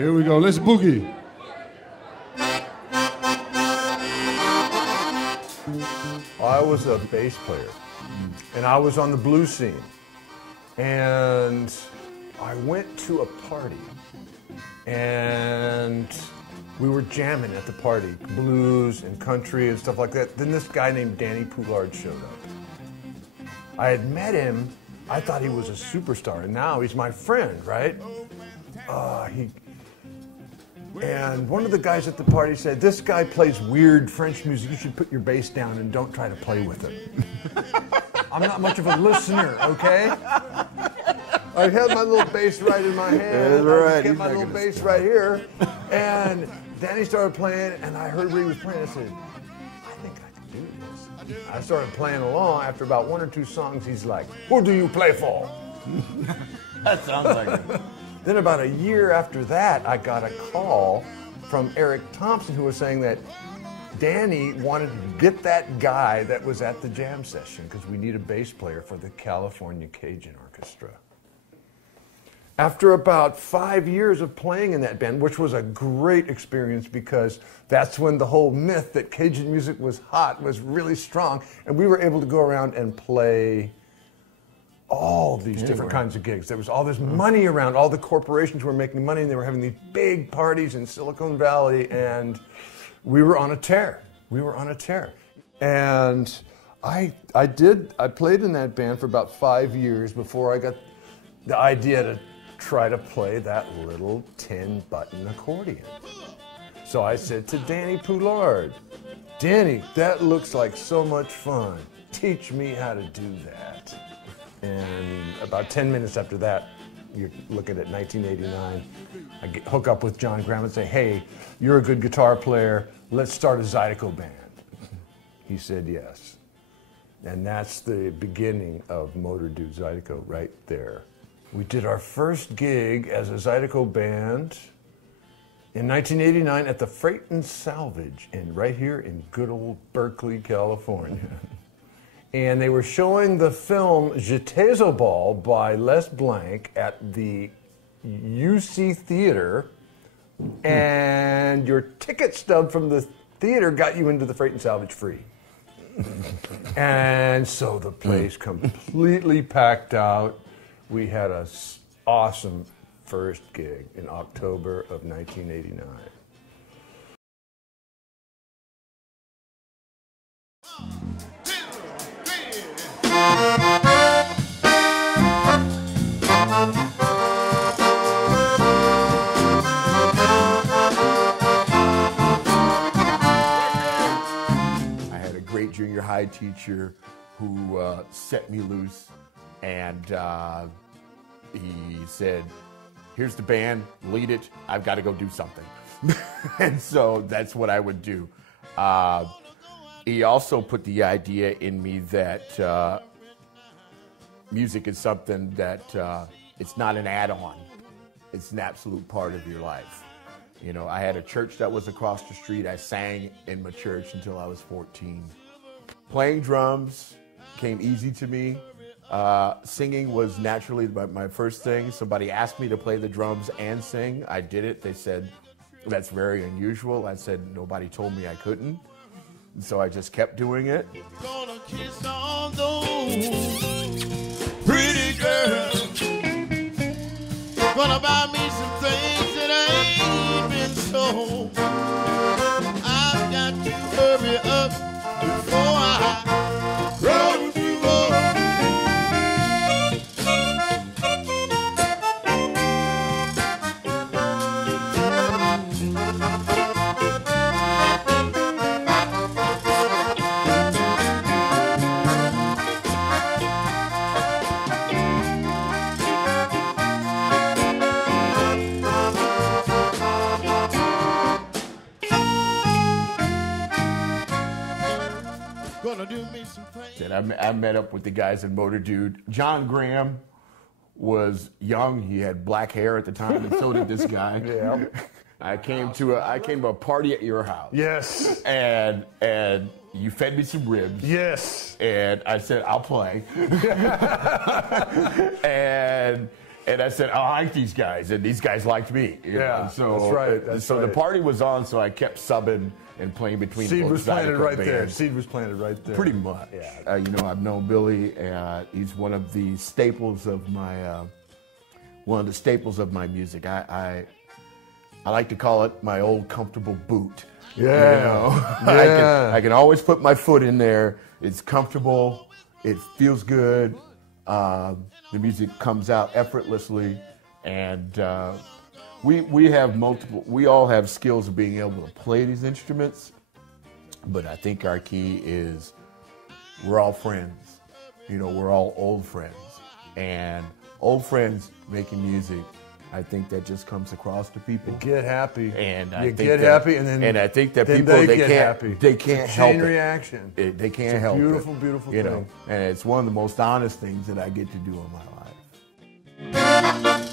here we go. Let's boogie. I was a bass player, and I was on the blues scene. And I went to a party, and we were jamming at the party, blues and country and stuff like that. Then this guy named Danny Poulard showed up. I had met him. I thought he was a superstar, and now he's my friend, right? And one of the guys at the party said, "This guy plays weird French music. You should put your bass down and don't try to play with him." I'm not much of a listener, okay? I held my little bass right in my hand. I just kept my little bass right here. And Danny started playing, and I heard what he was playing. I said, "I think I can do this." I started playing along. After about 1 or 2 songs, he's like, "Who do you play for?" That sounds like it. Then about a year after that, I got a call from Eric Thompson, who was saying that Danny wanted to get that guy that was at the jam session because we need a bass player for the California Cajun Orchestra. After about 5 years of playing in that band, which was a great experience because that's when the whole myth that Cajun music was hot was really strong, and we were able to go around and play all these different kinds of gigs. There was all this money around. All the corporations were making money, and they were having these big parties in Silicon Valley, and we were on a tear. We were on a tear. And I played in that band for about 5 years before I got the idea to try to play that little 10-button accordion. So I said to Danny Poulard, "Danny, that looks like so much fun. Teach me how to do that." And about 10 minutes after that, you're looking at 1989, I hook up with John Graham and say, "Hey, you're a good guitar player. Let's start a Zydeco band." He said yes. And that's the beginning of Motordude Zydeco right there. We did our first gig as a Zydeco band in 1989 at the Freight and Salvage right here in good old Berkeley, California. And they were showing the film J'étais au bal by Les Blanc at the UC Theater, and your ticket stub from the theater got you into the Freight and Salvage free. And so the place completely packed out. We had an awesome first gig in October of 1989. Teacher who set me loose, and he said, "Here's the band, lead it. I've got to go do something." And so that's what I would do. He also put the idea in me that music is something that it's not an add-on. It's an absolute part of your life. You know, I had a church that was across the street. I sang in the church until I was 14. Playing drums came easy to me. Singing was naturally my first thing. Somebody asked me to play the drums and sing. I did it. They said, "That's very unusual." I said, "Nobody told me I couldn't." And so I just kept doing it. Gonna kiss all those pretty girls. Gonna buy me some things that ain't been sold. I've got to hurry up before I grow too old. I met up with the guys in Motordude. John Graham was young. He had black hair at the time, and so did this guy. Yeah. Yes. And you fed me some ribs. Yes. And I said, "I'll play." And And I said, I like these guys, and these guys liked me. Yeah, so, that's right. That's right. The party was on, so I kept subbing and playing between. Seed was planted right there. Seed was planted right there. Pretty much. Yeah. You know, I've known Billy. He's one of the staples of my music. I like to call it my old comfortable boot. Yeah. Yeah. I can always put my foot in there. It's comfortable. It feels good. The music comes out effortlessly, and we have multiple. We all have skills of being able to play these instruments, but I think our key is we're all friends. You know, we're all old friends, and old friends making music. I think that just comes across to people. You get happy. And you get happy, and then I think that they get happy. It's a chain reaction. They can't it's a help beautiful, beautiful thing. And it's one of the most honest things that I get to do in my life.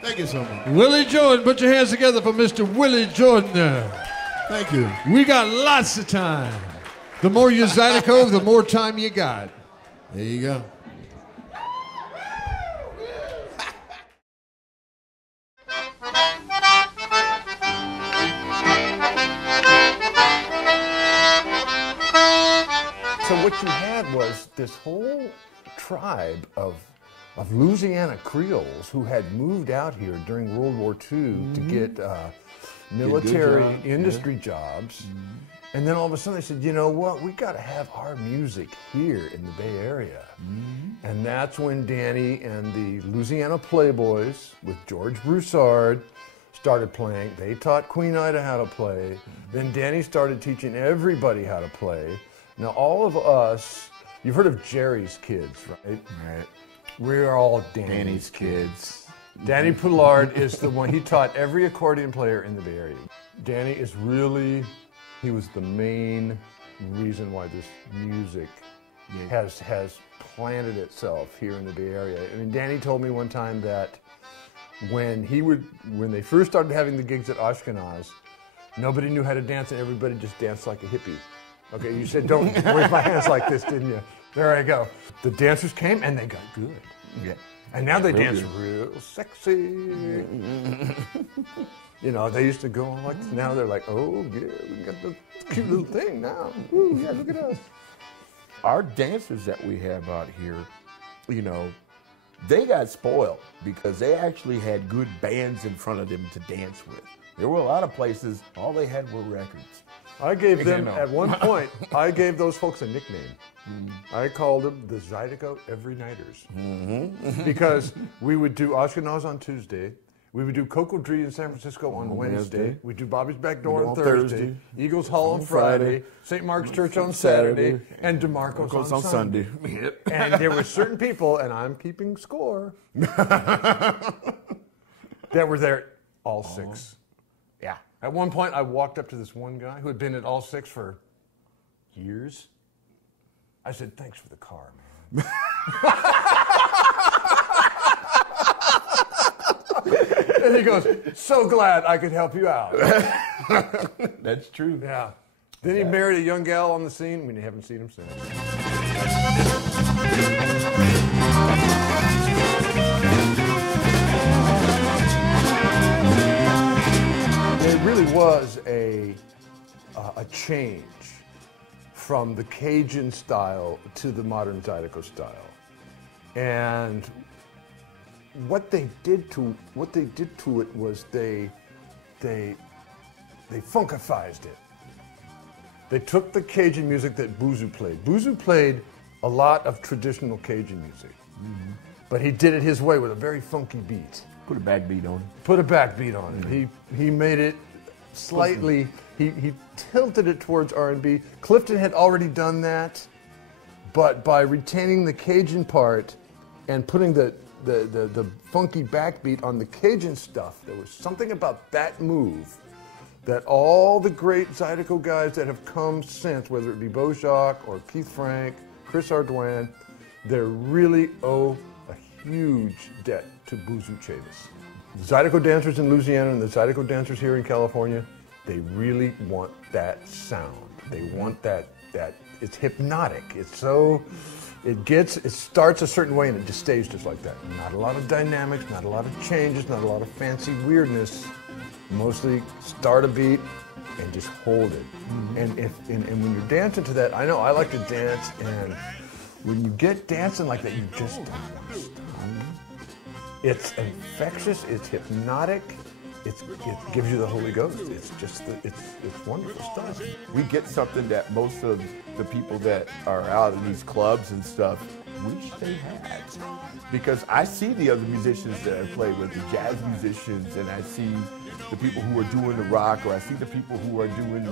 Thank you so much. Willie Jordan, put your hands together for Mr. Willie Jordan. Thank you. We got lots of time. The more you Zydeco, the more time you got. There you go. So what you had was this whole tribe of Louisiana Creoles who had moved out here during World War II to get military industry jobs. And then all of a sudden they said, you know what, we got to have our music here in the Bay Area. And that's when Danny and the Louisiana Playboys with George Broussard started playing. They taught Queen Ida how to play. Then Danny started teaching everybody how to play. Now all of us, you've heard of Jerry's Kids, right? We're all Danny's kids. Danny Poulard is the one, he taught every accordion player in the Bay Area. Danny is really, he was the main reason why this music has planted itself here in the Bay Area. I mean, Danny told me one time that when they first started having the gigs at Ashkenaz, nobody knew how to dance and everybody just danced like a hippie. Okay, you said don't wave my hands like this, didn't you? There I go. The dancers came and they got good. Yeah. And now they dance real sexy. You know, they used to go like this. Now they're like, oh, yeah, we got the cute little thing now. Woo, yeah, look at us. Our dancers that we have out here, you know, they got spoiled because they actually had good bands in front of them to dance with. There were a lot of places, all they had were records. I gave them, at one point, I gave those folks a nickname. I called them the Zydeco Every Nighters. Because we would do Ashkenaz on Tuesday, we would do Coco Dree in San Francisco on Wednesday, we'd do Bobby's Back Door on Thursday, Eagles Hall on Friday, St. Mark's Church on Saturday, and DeMarco's on Sunday. And there were certain people, and I'm keeping score, that were there all six. At one point, I walked up to this one guy who had been at all six for years. I said, thanks for the car, man. And he goes, so glad I could help you out. That's true. Yeah. Then he married a young gal on the scene. We haven't seen him since. There really was a change from the Cajun style to the modern Zydeco style, and what they did to it was they funkifized it. They took the Cajun music that BOOZOO played. BOOZOO played a lot of traditional Cajun music, but he did it his way with a very funky beat. Put a backbeat on it. Put a backbeat on it. He made it slightly, he tilted it towards R&B. Clifton had already done that, but by retaining the Cajun part and putting the funky backbeat on the Cajun stuff, there was something about that move that all the great Zydeco guys that have come since, whether it be Beau Jacques or Keith Frank, Chris Ardouin, they really owe a huge debt to BOOZOO'S. The Zydeco dancers in Louisiana and the Zydeco dancers here in California, they really want that sound. They want that it's hypnotic. It starts a certain way and it just stays just like that. Not a lot of dynamics, not a lot of changes, not a lot of fancy weirdness. Mostly start a beat and just hold it. And when you're dancing to that, I know I like to dance, and when you get dancing like that, you just don't want to stop. It's infectious, it's hypnotic, it gives you the Holy Ghost. It's just it's wonderful stuff. We get something that most of the people that are out in these clubs and stuff, we should have. Because I see the other musicians that play with the jazz musicians, and I see the people who are doing the rock, or I see the people who are doing the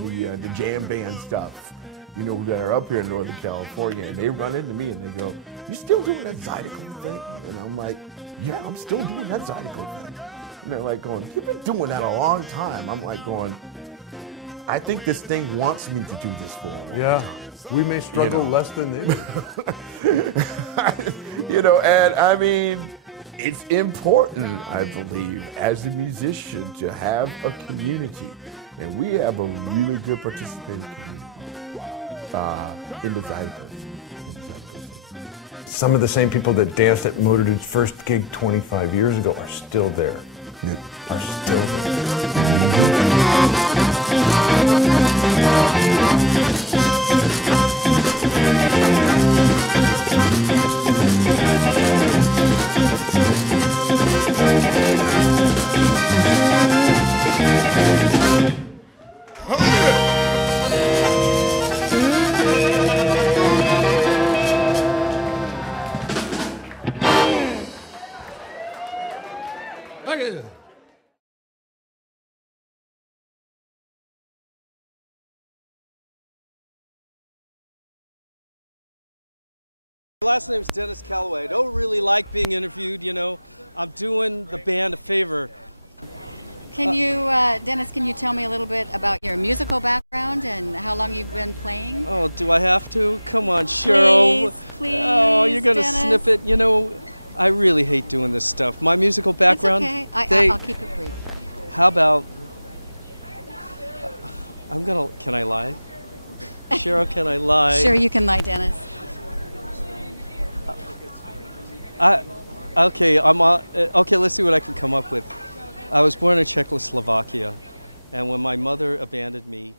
jam band stuff, you know, that are up here in Northern California, and they run into me and they go, "You still doing that Zydeco?" And I'm like, "Yeah, I'm still doing that Zydeco." And they're like going, "You've been doing that a long time." I'm like going, "I think this thing wants me to do this for." Yeah, we may struggle less than they do. You know, and I mean, it's important, I believe, as a musician to have a community. And we have a really good community. Some of the same people that danced at Motordude's first gig 25 years ago are still there. Are still there. My last name's Dennis Calloway. I don't really like being interviewed, you know. I'm doing the band a favor. Can you, Dennis, can you tell me a little bit about your musical background and how long you've been playing? Oh, do I have to? Come on, Cheryl. Please, oh, you're going to Dennis. snip it. You know, I really hate doing this stuff. My musical background. It's okay. I'll keep it brief. How about, can I lie? Cheryl, can I lie? Sure, you can lie, Dennis. Okay, let's see what I can come up with. I was born in Czechoslovakia, and when my mother abandoned me,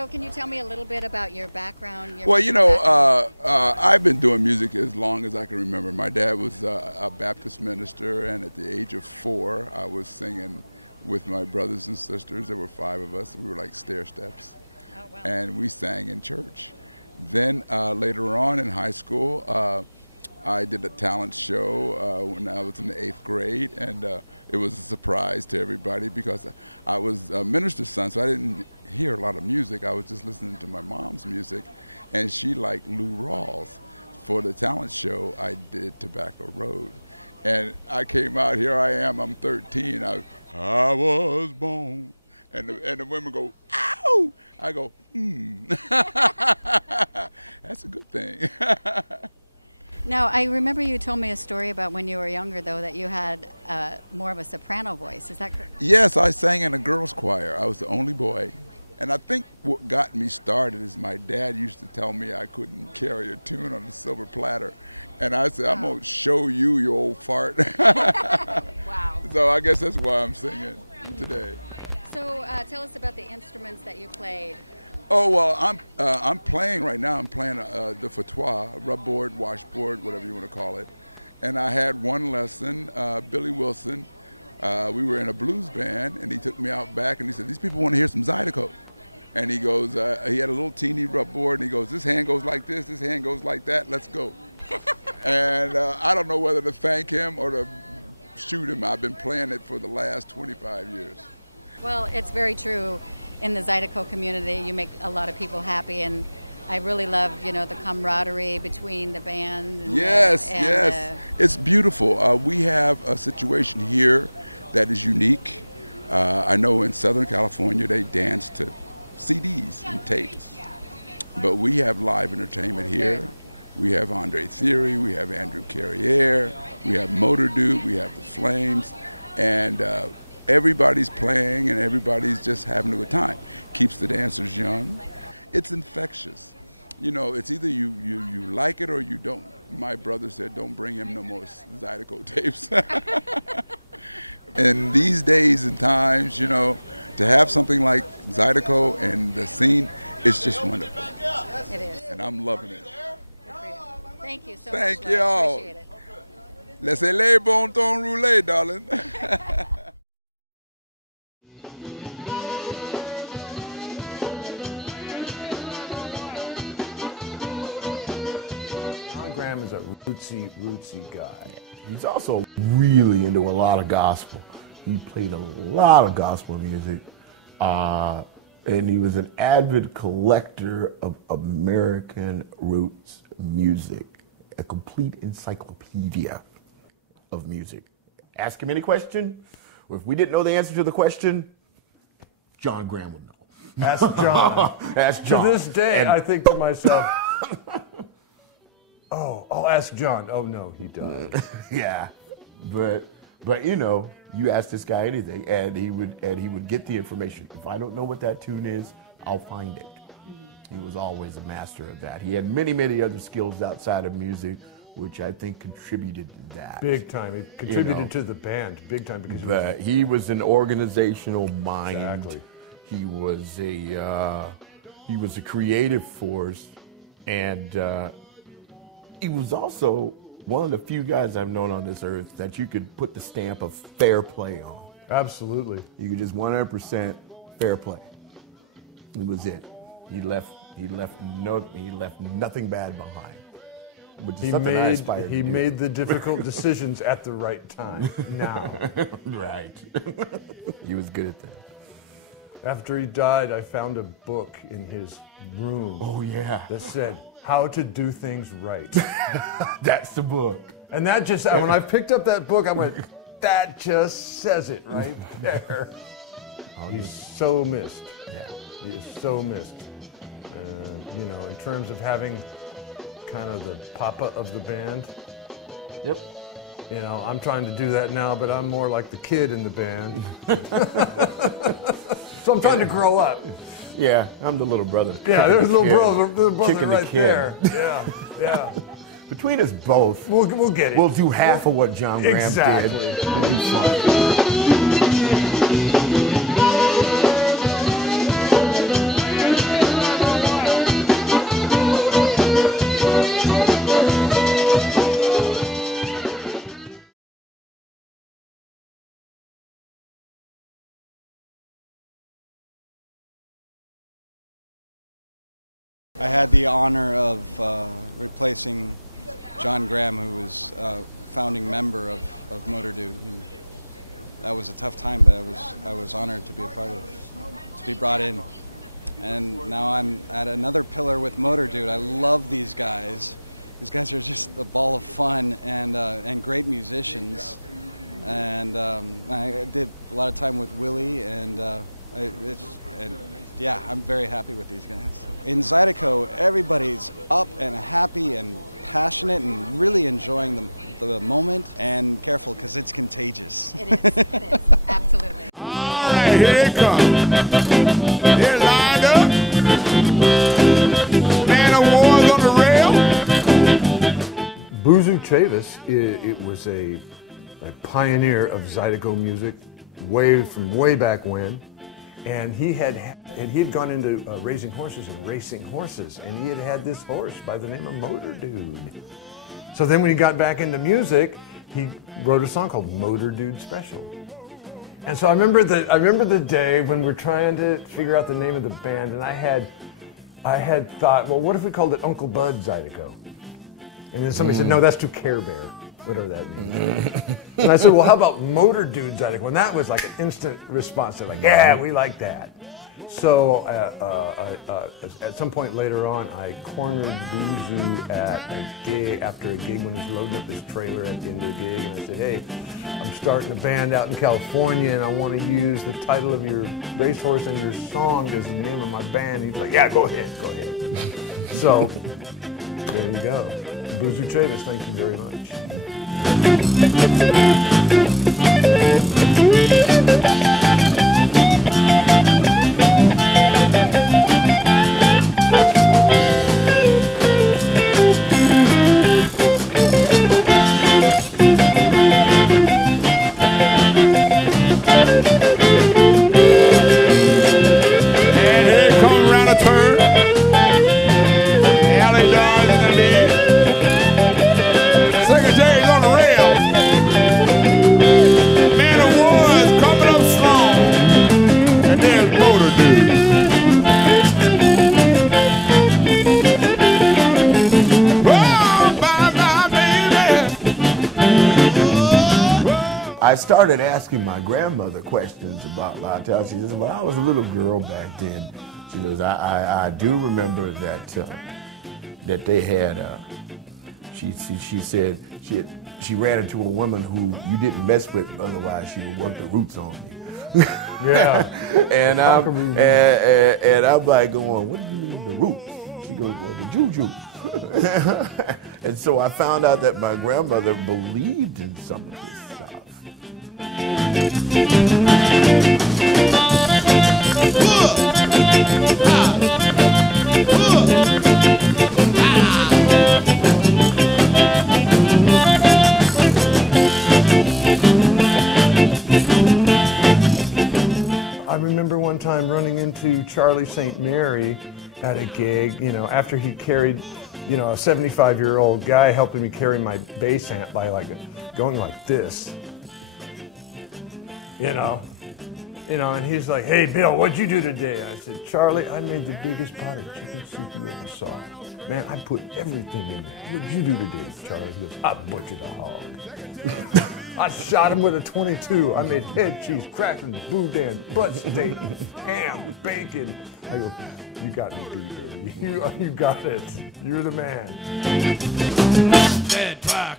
So can you tell me a little bit about your background? Well, you know, I've been doing music as long as I can remember. My dad was a Baptist minister, and at the age of 4, I was singing with my brothers and sisters. There were 5 of us. We were like stair steps. Oh, wow. And we sang in church. Then later on in high school, I did a talent show when I was in the 8th grade, and it was a surprise to everybody because I was a minister's son, so I didn't hear a lot of music. I was just listening to my mom's music, and she liked Lou Rawls. For the talent show, I did Tobacco Road. And I came out, here I am, I'm 13. I was born. And the women go, ow! I go, That's a good thing. Now, I remember you told me a story about when you were younger, though, that you had more of a soprano voice. Is that correct? Yes, I sang in a girls' choir. I was the only boy. And I think what got me started is my dad used to tell me I couldn't carry a tune on a silver platter. And I said, I'm going to show you, you old fart. Wow. So I guess that's why I'm singing today. So tell us about the instruments that you played. Oh, well, I'm playing right now. I'm playing the fratoir, rubboard, washboard, whatever you want to call it. And I had one lesson, Billy Wilson. We were in a blues band, and he took me out back, and he said, these people want to hear some Zydeco. And he goes, he had a little teeny rubboard, and he goes, this hand goes like this hand goes like that, let's go. And I don't know whether to thank him or to shoot him. I've been playing it for the last 25 years. Well, it's very true. In the Zydeco community, you make a lot of people happy, and I really love, you know, the camaraderie between the band. And yes, and yes. It's beautiful. We have a situation here that is unique. I know in Southern California they dance to CDs and tapes, but we have live entertainment here. We have Andre Theory, we have Andrew Carriere, we have Motordude, we have the Flames, and everybody's playing and everybody's just having a good time. Keeps the dancers young. It's infectious. You know, it's either you like it or you don't. My brother said, don't bring him no more Zydeco tapes. And these days and times, you know, to have something like Zydeco and the scene, it's just wonderful. It is. And I'm loving it. Thank you so Thank much. you all. Appreciate it. Laissez-les bon ton roulé, darling. John Graham is a rootsy guy. He's also really into a lot of gospel. He played a lot of gospel music. And he was an avid collector of American roots music. A complete encyclopedia of music. Ask him any question, or if we didn't know the answer to the question, John Graham will know. Ask John. Ask To John. this day, I think to myself, oh, I'll ask John. Oh no, he died. Yeah, but you know, you ask this guy anything, and he would get the information. If I don't know what that tune is, I'll find it. He was always a master of that. He had many other skills outside of music, which I think contributed to that. Big time. He contributed to the band big time because He was an organizational mind. Exactly. He was a creative force, and he was also one of the few guys I've known on this earth that you could put the stamp of fair play on. Absolutely. You could just 100% fair play. He was it. He left nothing bad behind. He made the difficult decisions at the right time. Now. Right. He was good. After he died, I found a book in his room. Oh yeah. That said, How to Do Things Right. That's the book. And that just, when I picked up that book, I went, that just says it right there. He's so missed. He is so missed. You know, in terms of having kind of the papa of the band. Yep. You know, I'm trying to do that now, but I'm more like the kid in the band. So I'm trying to grow up. Yeah, I'm the little brother. Yeah, there's a little brother right there. Yeah, yeah. Between us both, We'll get it. we'll do half of what John. Exactly. I had the honor of replacing John Graham, who was a founding member of Motordude. And that was a tough time, but I was honored to be a part of, to be brought in. And now I'm at another pillar with Motordude. I love these guys. These guys are just a ball of fun and great musicians. And I did a lot of time with Willy, yeah, I'm very happy with these guys. In Zydeco, everybody's up and happy and passionate and really enjoying the moment. And careful, because it's contagious. It is, absolutely. All right, here it comes. They're lined up. Man of war's on the rail. BOOZOO'S Chavis, it was a pioneer of Zydeco music from way back when. And he had gone into raising horses and racing horses, and he had this horse by the name of Motordude. So then when he got back into music, he wrote a song called Motordude Special. And so I remember the day when we're trying to figure out the name of the band, and I had thought, well, what if we called it Uncle Bud Zydeco? And then somebody said, no, that's too Care Bear, whatever that means. And I said, well, how about Motordude Zydeco? And that was like an instant response. They're like, yeah, we like that. So at some point later on, I cornered Boozoo at a gig, after a gig when he's loading up his trailer at the end of the gig, and I said, hey, I'm starting a band out in California and I want to use the title of your racehorse and your song as the name of my band. He's like, yeah, go ahead. So there you go. Boozoo Travis, thank you very much. Asking my grandmother questions about raucous when I was a little girl back then. Because I do remember that they had. She said she ran into a woman who you didn't mess with, otherwise she would work the roots on. Yeah, and the conqueror roots. And I'm like, the woman, the roots. And so I found out that my grandmother believed in something. I remember one time running into Charlie St. Mary at a gig, you know, after he carried, you know, a 75-year-old guy helping me carry my bass amp by going like this. You know, and he's like, hey, Bill, what'd you do today? I said, Charlie, I made the biggest pot of chicken soup you ever saw. Man, I put everything in there. What'd you do today, Charlie? He goes, I butchered a hog. I shot him with a .22. I made head cheese, cracklings, boudin, butt steak, ham, bacon. I go, you got me beat, baby. You got it. You're the man. Dead rock,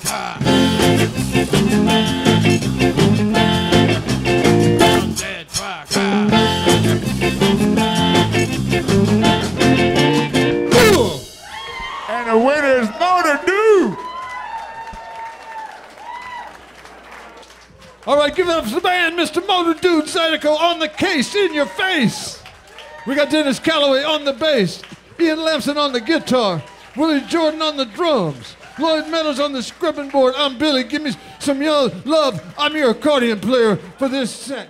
and the winner is Motordude. All right, give it up to the band, Mr. Motordude Zydeco on the case, in your face. We got Dennis Calloway on the bass, Ian Lamson on the guitar, Willy Jordan on the drums, Lloyd Meadows on the scrubbing board. I'm Billy. Give me some love. I'm your accordion player for this set.